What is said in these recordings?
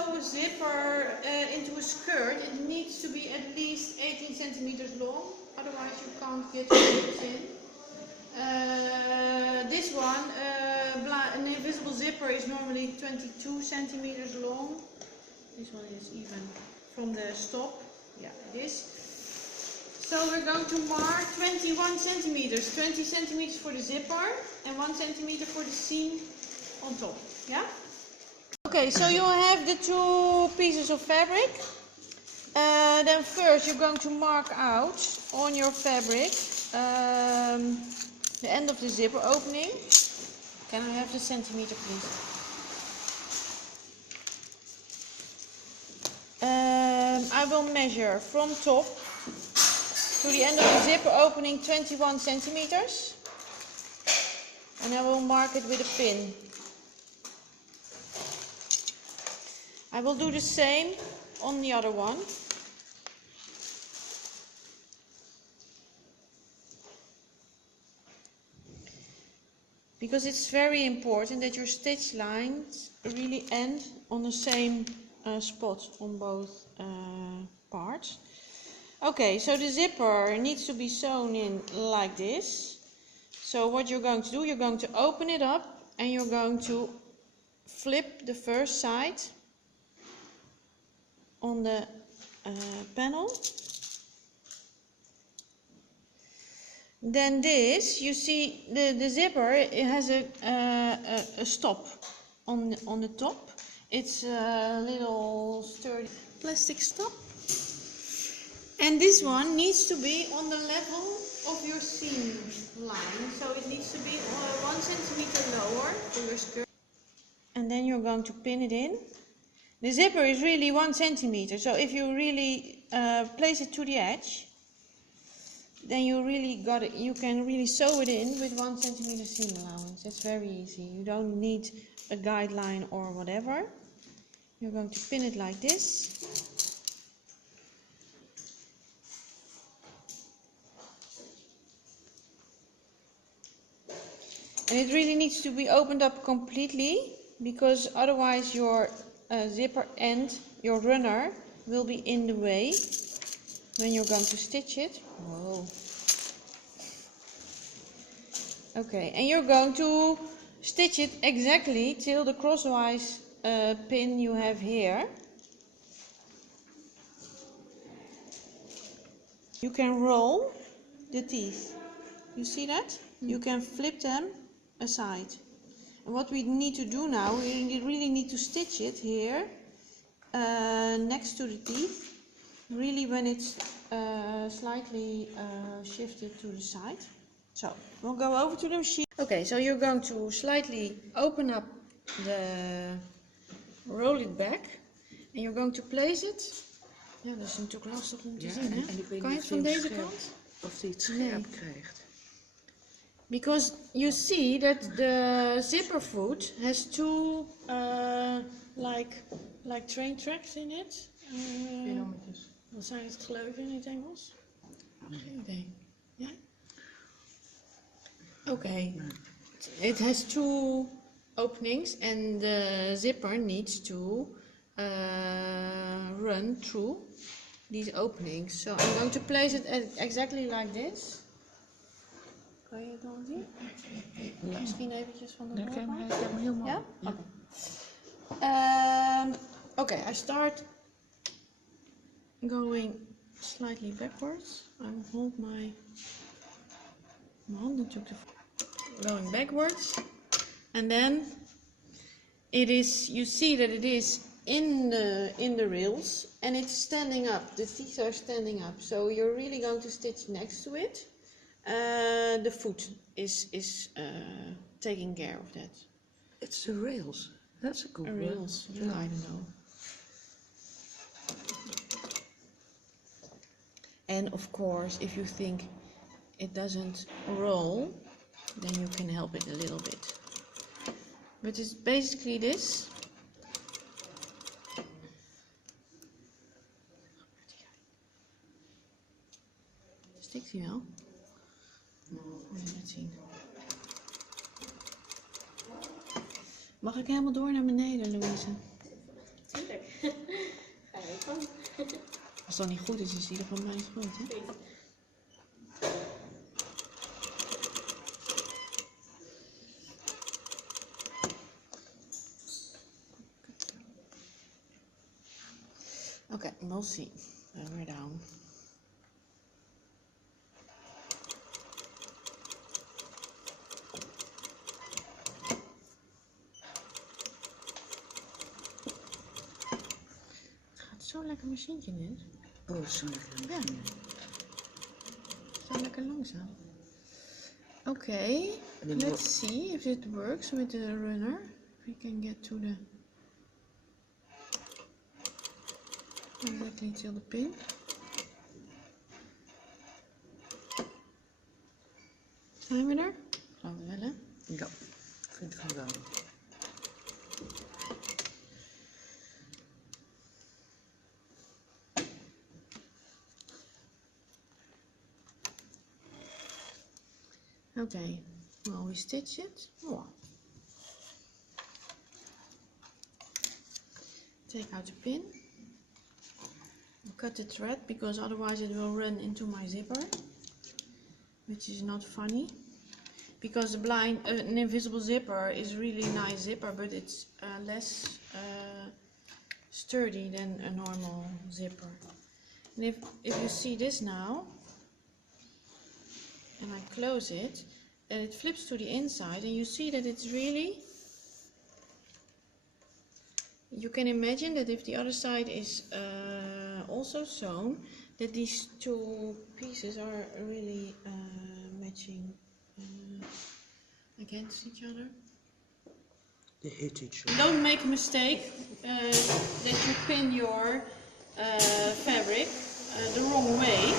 sew a zipper into a skirt, it needs to be at least 18 centimeters long, otherwise you can't get your zippers in. This one, an invisible zipper, is normally 22 centimeters long. This one is even from the stop. Yeah, this. So we're going to mark 21 centimeters. 20 centimeters for the zipper and 1 centimeter for the seam on top. Yeah? Okay, so you have the two pieces of fabric. Then first you're going to mark out on your fabric the end of the zipper opening. Can I have the centimeter, please? I will measure from top to the end of the zipper opening 21 centimeters. And I will mark it with a pin. I will do the same on the other one. Because it's very important that your stitch lines really end on the same spot on both parts. Okay, so the zipper needs to be sewn in like this. So what you're going to do, you're going to open it up and you're going to flip the first side on the panel. Then this, you see the zipper, it has a stop on the top. It's a little sturdy plastic stop. And this one needs to be on the level of your seam line. So it needs to be 1 centimeter lower for your skirt. And then you're going to pin it in. The zipper is really 1 centimeter. So if you really place it to the edge, then you really got it. You can really sew it in with 1 centimeter seam allowance. That's very easy. You don't need a guideline or whatever. You're going to pin it like this. And it really needs to be opened up completely, because otherwise your zipper end, your runner, will be in the way when you're going to stitch it. Whoa. Okay, and you're going to stitch it exactly till the crosswise pin you have here. You can roll the teeth. You see that? You can flip them aside. And what we need to do now, we really need to stitch it here next to the teeth, really when it's slightly shifted to the side. So we'll go over to the machine. Okay, so you're going to slightly open up roll it back, and you're going to place it. Ja, dat is natuurlijk lastig om te zien, hè? Kan je het van deze kant? Of hij het scherp krijgt. Because you see that the zipper foot has two like train tracks in it. Wat zijn het gleuven in het Engels? Geen idee. Ja? Okay. It has two openings and the zipper needs to run through these openings. So I'm going to place it exactly like this. Kan je het dan zien? Ja. Misschien eventjes van de voorkant. Ik heb hem helemaal. Ja? Okay. Okay, I start going slightly backwards. I will hold my hand natuurlijk going backwards, and then it is. You see that it is in the rails, and it's standing up. The teeth are standing up, so you're really going to stitch next to it. The foot is taking care of that. It's the rails. That's a good word. Rails. Yeah. I don't know. And of course, if you think it doesn't roll, then you can help it a little bit. But it's basically this. Stikt hij wel? We zullen het zien. Mag ik helemaal door naar beneden, Louise? Tuurlijk. Als dat niet goed is, is die er van mij niet goed, hè? Okay, we'll see. And we're down. Het gaat zo lekker machientje net. Oh, zo lekker. Ja. Zo lekker langzaam. Okay, let's see if it works with the runner. If we can get to the exactly till the pin. Zijn we er? Geloof het wel, hè? Ja, ik vind van wel. Okay, well, we stitch it. Oh. Take out the pin. Cut the thread because otherwise it will run into my zipper, which is not funny. Because an invisible zipper is really nice zipper, but it's less sturdy than a normal zipper. And if you see this now, and I close it, then it flips to the inside, and you see that it's really. You can imagine that if the other side is also sewn, that these two pieces are really matching against each other. They hit each other. Don't make a mistake that you pin your fabric the wrong way.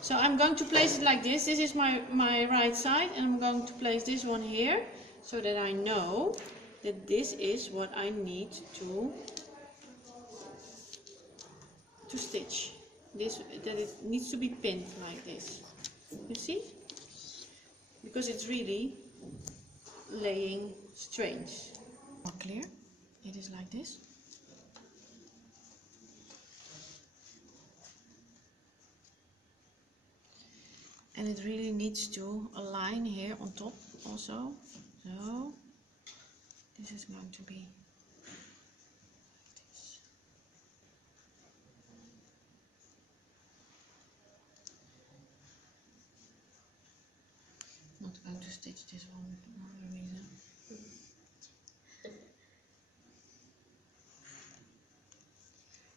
So I'm going to place it like this. This is my right side, and I'm going to place this one here so that I know that this is what I need to stitch. That it needs to be pinned like this. You see? Because it's really laying strange. More clear? It is like this. And it really needs to align here on top also. So this is going to be like this. Not going to stitch this one for no reason.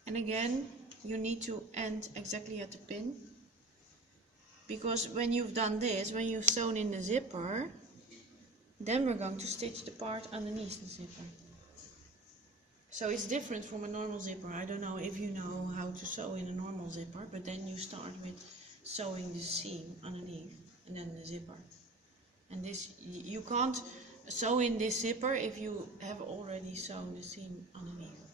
And again, you need to end exactly at the pin. Because when you've done this, when you've sewn in the zipper, then we're going to stitch the part underneath the zipper. So it's different from a normal zipper. I don't know if you know how to sew in a normal zipper, but then you start with sewing the seam underneath and then the zipper. And this, you can't sew in this zipper if you have already sewn the seam underneath.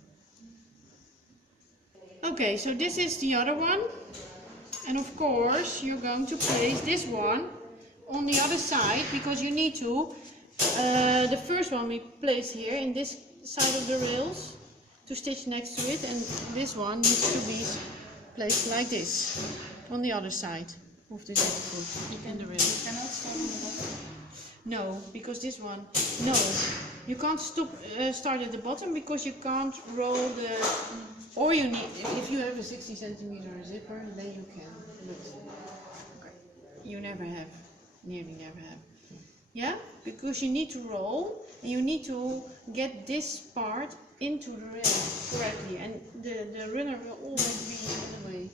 Okay, so this is the other one. And of course, you're going to place this one on the other side because you need to. The first one we place here in this side of the rails to stitch next to it, and this one needs to be placed like this on the other side of the zipper foot in the rail. You cannot start on the bottom? No, because this one, no. You can't start at the bottom because you can't roll the. Or you need, if you have a 60 centimeter zipper, then you can. But you never have, nearly never have. Yeah, because you need to roll and you need to get this part into the rail correctly, and the runner will always be in the way.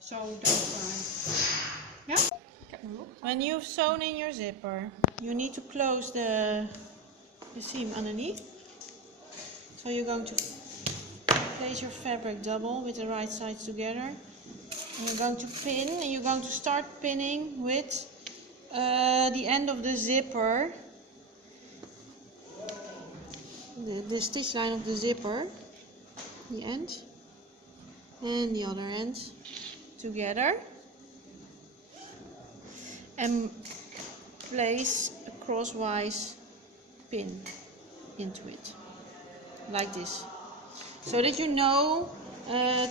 So don't try. Yeah. When you've sewn in your zipper, you need to close the seam underneath. So you're going to place your fabric double with the right sides together. And you're going to pin, and you're going to start pinning with the end of the zipper, the stitch line of the zipper, the end, and the other end together. And place a crosswise pin into it, like this. So that you know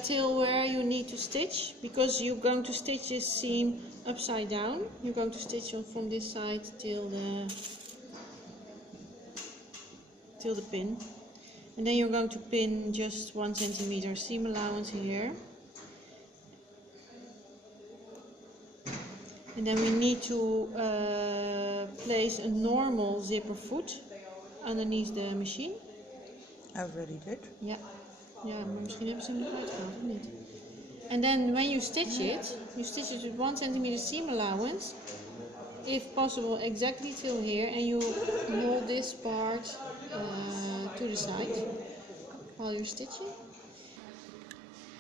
till where you need to stitch, because you're going to stitch this seam upside down. You're going to stitch on from this side till the pin, and then you're going to pin just 1 centimeter seam allowance here, and then we need to place a normal zipper foot underneath the machine. I already did. Ja, maar misschien hebben ze hem nog uitgehaald, of niet? And then when you stitch it with 1 centimeter seam allowance, if possible exactly till here, and you hold this part to the side while you're stitching.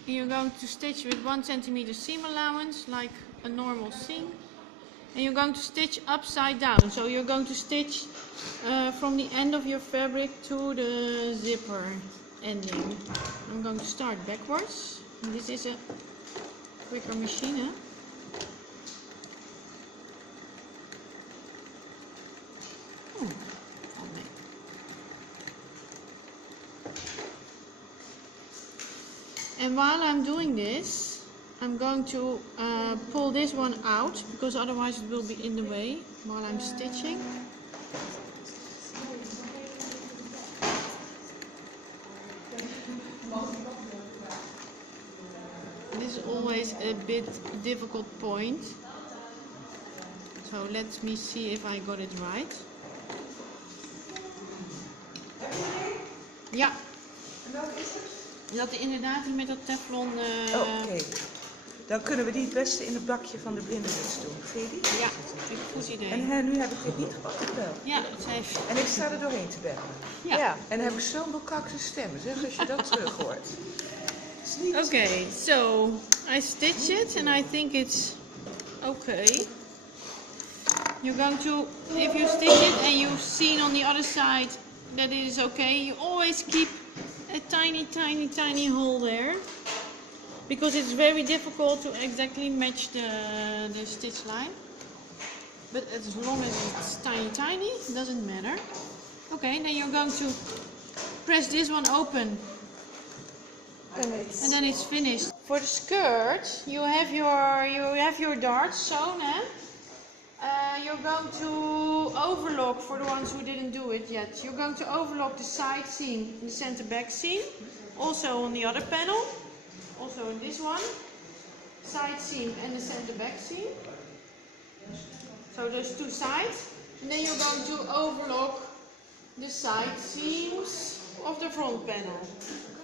And you're going to stitch with 1 centimeter seam allowance, like a normal seam. And you're going to stitch upside down. So you're going to stitch from the end of your fabric to the zipper ending. I'm going to start backwards. And this is a quicker machine, huh? And while I'm doing this, I'm going to pull this one out, because otherwise it will be in the way while I'm stitching. This is always a bit difficult point. So let me see if I got it right. Ja. Dat inderdaad die met dat teflon... Oké. Dan kunnen we die het beste in het bakje van de blindenmuts doen. Vind je die? Ja, vind ik een goed idee. En nu heb ik dit niet gepakt wel. Ja, het heeft... En ik sta er doorheen te bellen. Ja. En dan heb ik zo'n bekakte stem, zeg, als je dat terug hoort. Okay, so I stitch it and I think it's okay. You're going to, if you stitch it and you've seen on the other side that it is okay, you always keep a tiny hole there, because it's very difficult to exactly match the stitch line. But as long as it's tiny, it doesn't matter. Okay, then you're going to press this one open. And then it's finished. For the skirt, you have your darts sewn, eh? You're going to overlock, for the ones who didn't do it yet, you're going to overlock the side seam, the center back seam, also on the other panel, also in this one, side seam and the center back seam. So those two sides, and then you're going to overlock the side seams of the front panel.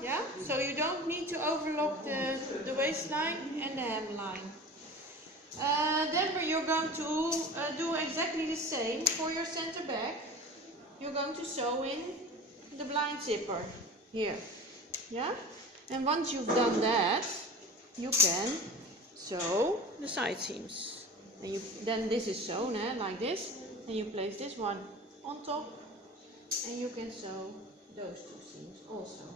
Yeah, so you don't need to overlock the waistline and the hemline. Then you're going to do exactly the same for your center back. You're going to sew in the blind zipper here. Yeah, and once you've done that, you can sew the side seams. And then this is sewn like this, and you place this one on top, and you can sew those two seams also.